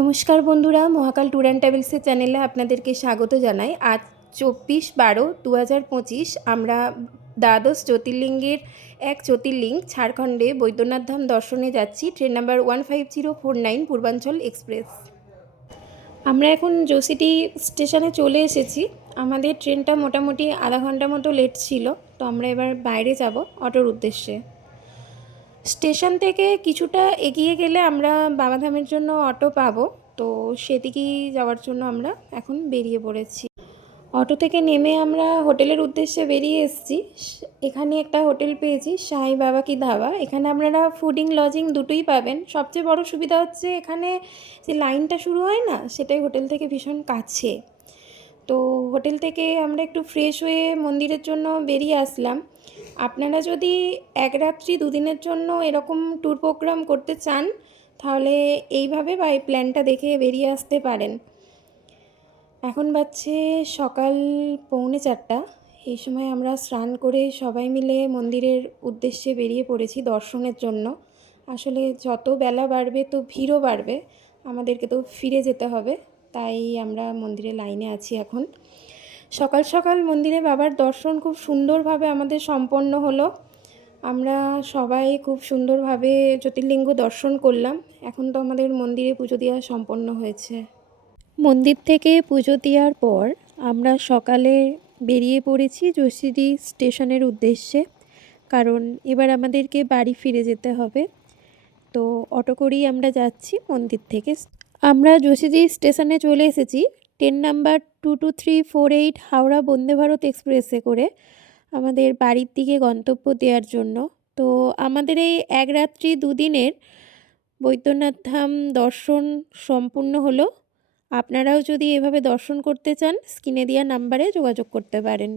নমস্কার বন্ধুরা, মহাকাল tour and ট্রাভেলসের চ্যানেলে আপনাদেরকে স্বাগত জানাই। আজ 24/12/2025 আমরা দ্বাদশ জ্যোতির্লিঙ্গের এক জ্যোতির্লিঙ্গ ঝাড়খণ্ডে বৈদ্যনাথ ধাম দর্শনে যাচ্ছি। ট্রেন নাম্বার 15049 পূর্বাঞ্চল এক্সপ্রেস। আমরা এখন জোসিটি স্টেশনে চলে এসেছি। আমাদের ট্রেনটা মোটামুটি আধা ঘন্টা মতো লেট ছিল, তো আমরা এবার বাইরে যাব অটোর উদ্দেশ্যে। স্টেশন থেকে কিছুটা এগিয়ে গেলে আমরা বাবাধামের জন্য অটো পাবো, তো সেদিকেই যাওয়ার জন্য আমরা এখন বেরিয়ে পড়েছি। অটো থেকে নেমে আমরা হোটেলের উদ্দেশ্যে বেরিয়ে এসেছি। এখানে একটা হোটেল পেয়েছি, সাই বাবা কি ধাবা। এখানে আপনারা ফুডিং লজিং দুটোই পাবেন। সবচেয়ে বড় সুবিধা হচ্ছে এখানে যে লাইনটা শুরু হয় না, সেটাই হোটেল থেকে ভীষণ কাছে। তো হোটেল থেকে আমরা একটু ফ্রেশ হয়ে মন্দিরের জন্য বেরিয়ে আসলাম। আপনারা যদি এক রাত্রি দুদিনের জন্য এরকম ট্যুর প্রোগ্রাম করতে চান, তাহলে এইভাবে বা এই প্ল্যানটা দেখে বেরিয়ে আসতে পারেন। এখন বাজছে সকাল 3:45। এই সময় আমরা স্নান করে সবাই মিলে মন্দিরের উদ্দেশ্যে বেরিয়ে পড়েছি দর্শনের জন্য। আসলে যত বেলা বাড়বে তো ভিড়ও বাড়বে, আমাদেরকে তো ফিরে যেতে হবে, তাই আমরা মন্দিরে লাইনে আছি এখন। সকাল সকাল মন্দিরে বাবার দর্শন খুব সুন্দরভাবে আমাদের সম্পন্ন হলো। আমরা সবাই খুব সুন্দরভাবে জ্যোতির্লিঙ্গ দর্শন করলাম। এখন তো আমাদের মন্দিরে পুজো দেওয়া সম্পন্ন হয়েছে। মন্দির থেকে পুজো দেওয়ার পর আমরা সকালে বেরিয়ে পড়েছি জোসিডি স্টেশনের উদ্দেশ্যে, কারণ এবার আমাদেরকে বাড়ি ফিরে যেতে হবে। তো অটো করেই আমরা যাচ্ছি মন্দির থেকে। আমরা জোসিডি স্টেশনে চলে এসেছি। ট্রেন নাম্বার 22348 হাওড়া বন্দে ভারত এক্সপ্রেসে করে আমাদের বাড়ির দিকে গন্তব্য দেওয়ার জন্য। তো আমাদের এই এক রাত্রি দুদিনের বৈদ্যনাথ ধাম দর্শন সম্পূর্ণ হলো। আপনারাও যদি এভাবে দর্শন করতে চান, স্ক্রিনে দেওয়া নাম্বারে যোগাযোগ করতে পারেন।